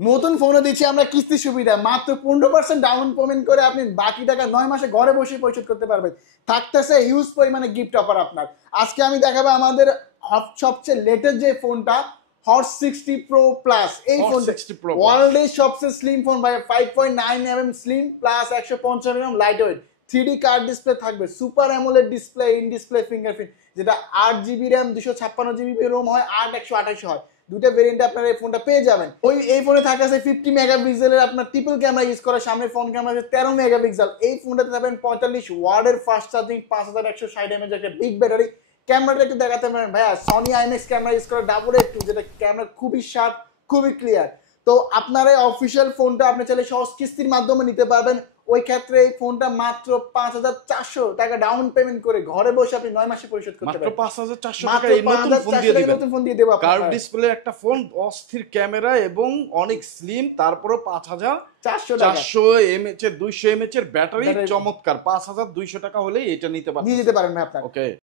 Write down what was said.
নতুন ফোনও দিচ্ছি আমরা কিস্তি সুবিধা, মাত্র 15% ডাউন পেমেন্ট করে আপনি বাকি টাকা 9 মাসে ঘরে বসে পরিশোধ করতে পারবেন। থাকতেছে হিউজ পরিমাণে গিফট অফার আপনার। আজকে আমি দেখাবো আমাদের সবচেয়ে লেটেস্ট যে ফোনটা, হট 60 প্রো প্লাস। এই ফোনটা ওয়ার্ল্ডের সবচেয়ে স্লিম ফোন ভাই, 5.9 mm slim plus 150 mm light weight, 3D curved display থাকবে, super AMOLED display, in display fingerprint, যেটা 8GB র্যাম 256GB রোম হয়, 128 হয়। দুটো ভেরিয়েন্টে আপনারা এই ফোনটা পেয়ে যাবেন। এই ফোনে থাকে আছে 50 মেগাপিক্সেলের আপনার ট্রিপল ক্যামেরা ইউজ করে, সামনে ফ্রন্ট ক্যামেরা আছে 13 মেগাপিক্সেল। এই ফোনটাতে পাবেন 45 ওয়াটের ফাস্ট চার্জিং, 5160 mAh একটা বিগ ব্যাটারি। ক্যামেরাটা একটু দেখাতে পারেন ভাইয়া, সনি আইএমএক্স ক্যামেরা ইউজ করে, ডাবল একটু, যেটা ক্যামেরা খুবই শার্প, খুবই ক্লিয়ার। তো আপনার এই অফিসিয়াল ফোনটা আপনি চাইলে সহজ কিস্তির মাধ্যমে নিতে পারবেন। ওই ক্ষেত্রে এই ফোনটা মাত্র 5400 টাকা ডাউন পেমেন্ট করে ঘরে বসে আপনি 9 মাসে পরিশোধ করতে পারবেন। মাত্র 5400 টাকা এই নতুন ফোন দিয়ে দিবেন। নতুন ফোন দিয়ে দেব আপনাকে। কার্ভ ডিসপ্লে একটা ফোন, অস্থির ক্যামেরা এবং অনেক স্লিম, তারপরে 5400 mAh এর 200 mAh এর ব্যাটারি, চমৎকার। 5200 টাকা হলেই এটা নিতে পারবেন। নিয়ে যেতে পারেন ভাই আপনারা। ওকে।